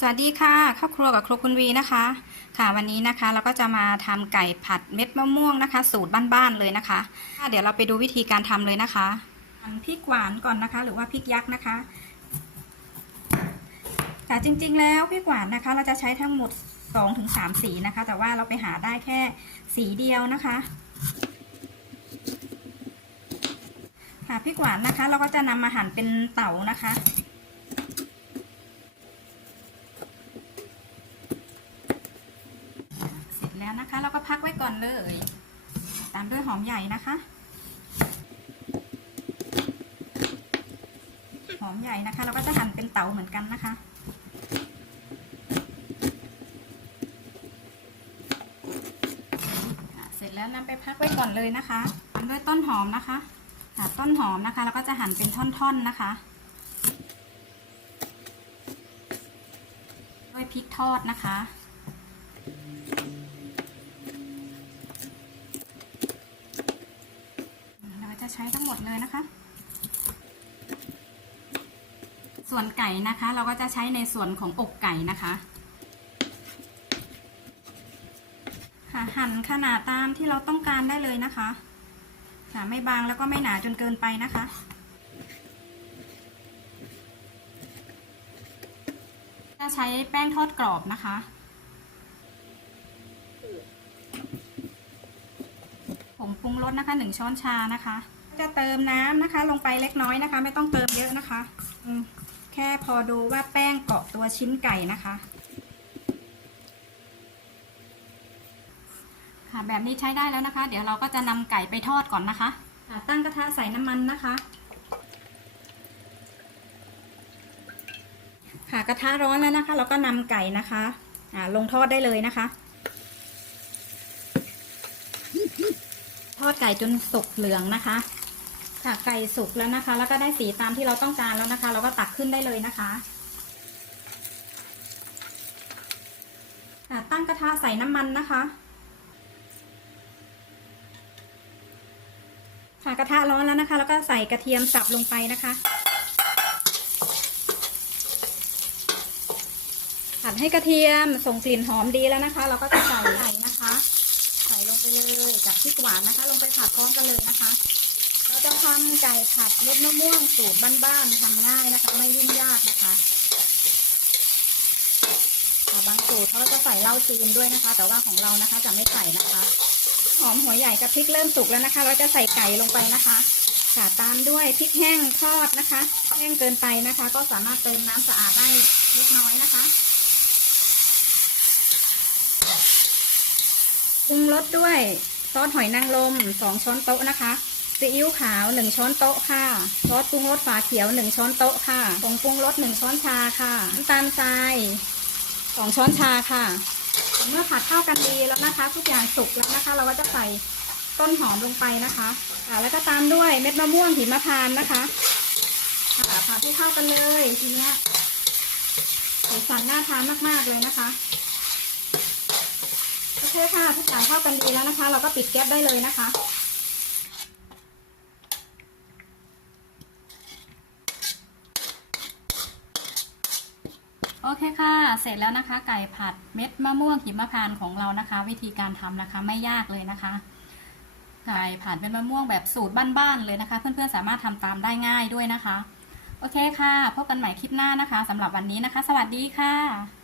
สวัสดีค่ะครอบครัวกับครัวคุณวีนะคะ ค่ะวันนี้นะคะเราก็จะมาทำไก่ผัดเม็ดมะม่วงนะคะ สูตรบ้านๆเลยนะคะค่ะเดี๋ยวเราไปดูวิธีการทำเลยนะคะหั่นพริกหวานก่อนนะคะ หรือว่าพริกยักษ์นะคะค่ะจริงๆแล้วพริกหวานนะคะ เราจะใช้ทั้งหมด2-3ถึงสีนะคะ แต่ว่าเราไปหาได้แค่สีเดียวนะคะค่ะพริกหวานนะคะ เราก็จะนำมาหั่นเป็นเต๋านะคะ เสร็จแล้ว นะคะเราก็พักไว้ก่อนเลย ตามด้วยหอมใหญ่นะคะ หอมใหญ่นะคะ เราก็จะหั่นเป็นเต๋าเหมือนกันนะคะเสร็จแล้วนำไปพักไว้ก่อนเลยนะคะตามด้วยต้นหอมนะคะค่ะต้นหอมนะคะ เราก็จะหั่นเป็นท่อนๆนะคะด้วยพริกทอดนะคะ จะใช้ทั้งหมดเลยนะคะ ส่วนไก่นะคะ เราก็จะใช้ในส่วนของอกไก่นะคะค่ะหั่นขนาดตามที่เราต้องการได้เลยนะคะค่ะไม่บางแล้วก็ไม่หนาจนเกินไปนะคะจะใช้แป้งทอดกรอบนะคะ ผง ปรุงรสนะคะหนึ่งช้อนชานะคะ จะเติมน้ำนะคะ ลงไปเล็กน้อยนะคะ ไม่ต้องเติมเยอะนะคะแค่พอดูว่าแป้งเกาะตัวชิ้นไก่นะคะค่ะแบบนี้ใช้ได้แล้วนะคะ เดี๋ยวเราก็จะนำไก่ไปทอดก่อนนะคะตั้งกระทะใส่น้ำมันนะคะ ค่ะกระทะร้อนแล้วนะคะ เราก็นำไก่นะคะลงทอดได้เลยนะคะ ทอดไก่จนสุกเหลืองนะคะ ค่ะไก่สุกแล้วนะคะ แล้วก็ได้สีตามที่เราต้องการแล้วนะคะ เราก็ตักขึ้นได้เลยนะคะค่ะตั้งกระทะใส่น้ำมันนะคะค่ะกระทะร้อนแล้วนะคะ แล้วก็ใส่กระเทียมสับลงไปนะคะผัดให้กระเทียมส่งกลิ่นหอมดีแล้วนะคะ เราก็จะใส่ไก่นะคะ ลงไปเลยกับพริกหวานนะคะ ลงไปผัดพร้อมกันเลยนะคะ เราจะทำไก่ผัดเม็ดมะม่วงสูตรบ้านๆทำง่ายนะคะ ไม่ยุ่งยากนะคะบางสูตรเขาก็จะใส่เหล้าจีนด้วยนะคะ แต่ว่าของเรานะคะจะไม่ใส่นะคะ หอมหัวใหญ่กับพริกเริ่มสุกแล้วนะคะ เราจะใส่ไก่ลงไปนะคะค่ะตามด้วยพริกแห้งทอดนะคะแห้งเกินไปนะคะ ก็สามารถเติมน้ำสะอาดได้เล็กน้อยนะคะ ปรุงรสด้วยซอสหอยนางรมสองช้อนโต๊ะนะคะซีอิ๊วขาวหนึ่งช้อนโต๊ะค่ะซอสปรุงรสฝาเขียวหนึ่งช้อนโต๊ะค่ะผงปรุงรสหนึ่งช้อนชาค่ะน้ำตาลทรายสองช้อนชาค่ะ เมื่อผัดเข้ากันดีแล้วนะคะ ทุกอย่างสุกแล้วนะคะ เราก็จะใส่ต้นหอมลงไปนะคะอ่าแล้วก็ตามด้วยเม็ดมะม่วงหิมพานต์นะคะอ่าผัดให้เข้ากันเลยทีเนี้ยสีสันน่าทานมากๆเลยนะคะ โอเคค่ะทุกอย่างเข้ากันดีแล้วนะคะ เราก็ปิดแก๊สได้เลยนะคะ โอเคค่ะ เสร็จแล้วนะคะ ไก่ผัดเม็ดมะม่วงหิมพานต์ของเรานะคะ วิธีการทำนะคะไม่ยากเลยนะคะ ไก่ผัดเป็นมะม่วงแบบสูตรบ้านๆเลยนะคะ เพื่อนๆสามารถทำตามได้ง่ายด้วยนะคะ โอเคค่ะ พบกันใหม่คลิปหน้านะคะสำหรับวันนี้นะคะ สวัสดีค่ะ